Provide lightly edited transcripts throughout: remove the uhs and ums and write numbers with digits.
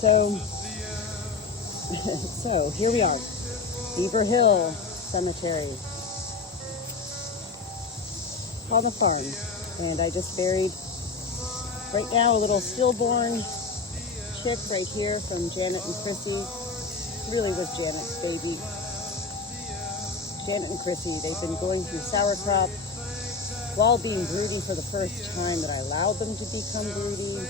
So here we are, Beaver Hill Cemetery on the farm, and I just buried right now a little stillborn chick right here from Janet and Chrissy. Really was Janet's baby. Janet and Chrissy, they've been going through sauerkraut while being broody for the first time that I allowed them to become broody.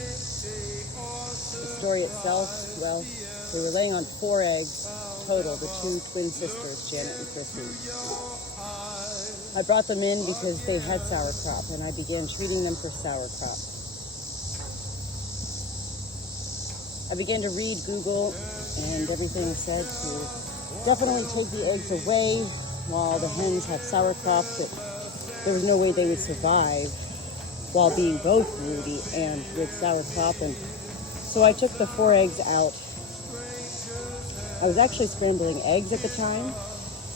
The story itself, well, they were laying on 4 eggs total, the 2 twin sisters, Janet and Chrissy. I brought them in because they had sauerkraut, and I began treating them for sauerkraut. I began to read Google, and everything said to definitely take the eggs away while the hens have sauerkraut, that there was no way they would survive while being both broody and with sauerkraut. And so I took the 4 eggs out. I was actually scrambling eggs at the time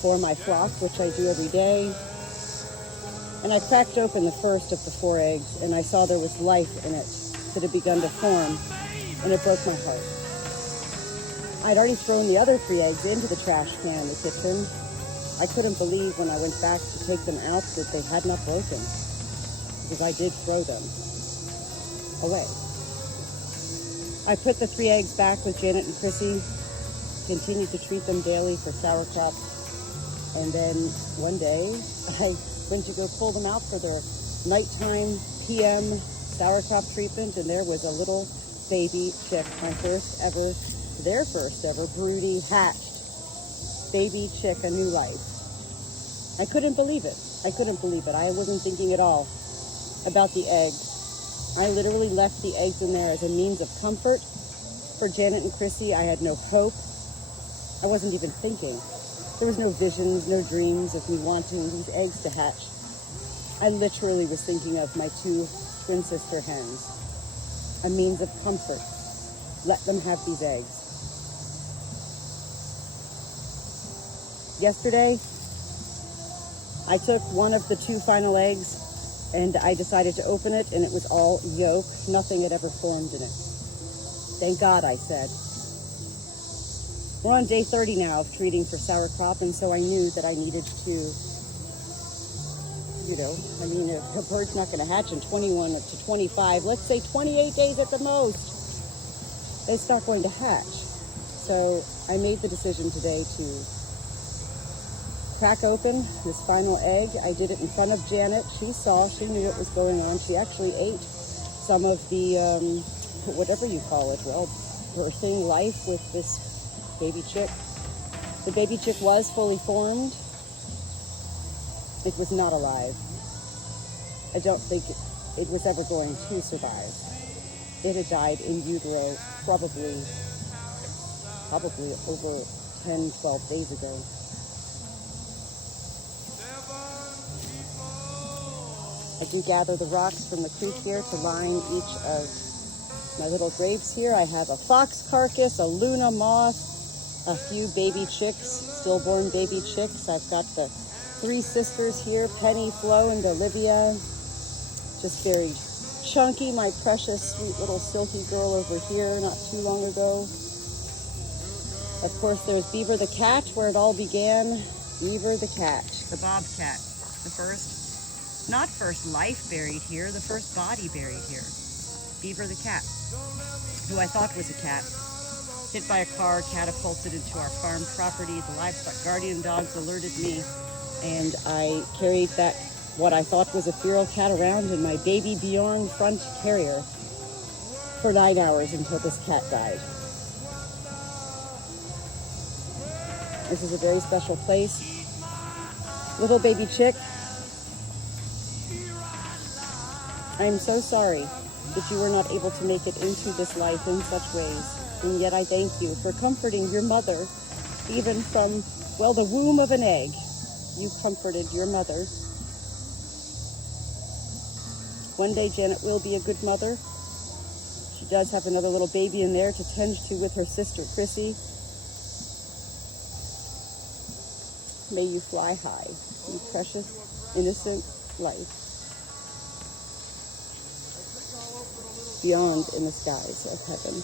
for my flock, which I do every day. And I cracked open the first of the 4 eggs, and I saw there was life in it that had begun to form, and it broke my heart. I'd already thrown the other 3 eggs into the trash can in the kitchen. I couldn't believe when I went back to take them out that they had not broken, because I did throw them away. I put the 3 eggs back with Janet and Chrissy, continued to treat them daily for sauerkraut, and then one day I went to go pull them out for their nighttime PM sauerkraut treatment, and there was a little baby chick, their first ever broody hatched baby chick, a new life. I couldn't believe it. I wasn't thinking at all about the eggs. I literally left the eggs in there as a means of comfort for Janet and Chrissy. I had no hope. I wasn't even thinking. There was no visions, no dreams of me wanting these eggs to hatch. I literally was thinking of my 2 twin sister hens, a means of comfort. Let them have these eggs. Yesterday, I took one of the 2 final eggs and I decided to open it, and it was all yolk. Nothing had ever formed in it. Thank God, I said. We're on day 30 now of treating for sauerkraut, and so I knew that I needed to, a bird's not going to hatch in 21 to 25, let's say 28 days at the most. It's not going to hatch. So I made the decision today to crack open this final egg. I did it in front of Janet. She knew what was going on. She actually ate some of the, whatever you call it, birthing life with this baby chick. The baby chick was fully formed. It was not alive. I don't think it was ever going to survive. It had died in utero probably over 10, 12 days ago. I do gather the rocks from the creek here to line each of my little graves here. I have a fox carcass, a Luna moth, a few baby chicks, stillborn baby chicks. I've got the 3 sisters here, Penny, Flo, and Olivia. Just buried Chunky, my precious, sweet little silky girl over here not too long ago. Of course, there's Beaver the cat, where it all began. Beaver the cat, the bobcat, the not first life buried here, the first body buried here. Beaver the cat, who I thought was a cat, hit by a car, catapulted into our farm property. The livestock guardian dogs alerted me, and I carried that, what I thought was a feral cat, around in my baby Bjorn front carrier for 9 hours until this cat died. This is a very special place. Little baby chick, I am so sorry that you were not able to make it into this life in such ways. And yet I thank you for comforting your mother, even from, the womb of an egg. You comforted your mother. One day Janet will be a good mother. She does have another little baby in there to tend to with her sister Chrissy. May you fly high, you precious, innocent life, beyond in the skies of heaven.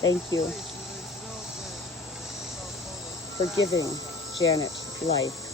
Thank you for giving Janet life.